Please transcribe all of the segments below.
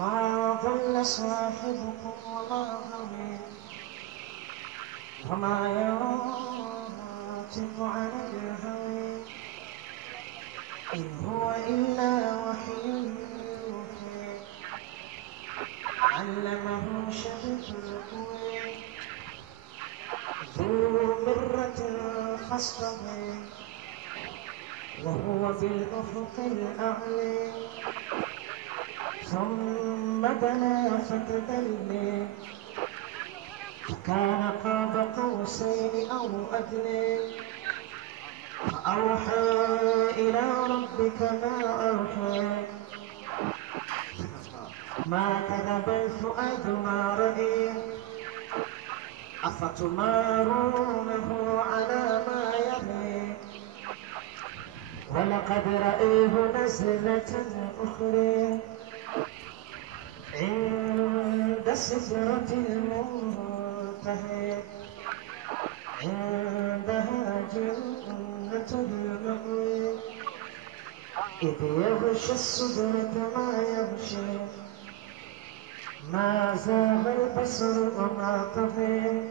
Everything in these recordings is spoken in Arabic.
ما ضل صاحبكم وما غوي وما ينطق عن الهوى إن هو إلا وحي يوحى علمه شديد القوى ذو مرة فاصطبر وهو بالأفق الأعلى ثم دنا فتدلى فكان قاب قوسين أو أدنى فأوحى إلى ربك ما أوحى ما كذب الفؤاد ما رأى أفتمارونه على ما يرى ولقد رأيه نزلة أخرى عند سدرة المنتهى عندها جنة المأوى إذ يغشى السدرة ما يغشى ما زاغ البصر وما طغى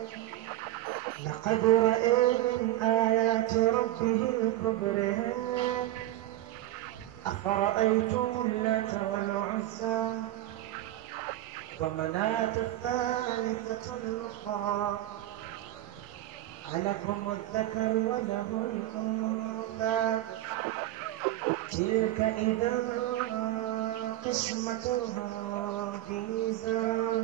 لقد رأى من آيات ربه الكبرى أفرأيتم اللات والعزى ومناة الثالثة الأخرى ألكم الذكر وله الأنثى تلك إذا قسمة ضيزى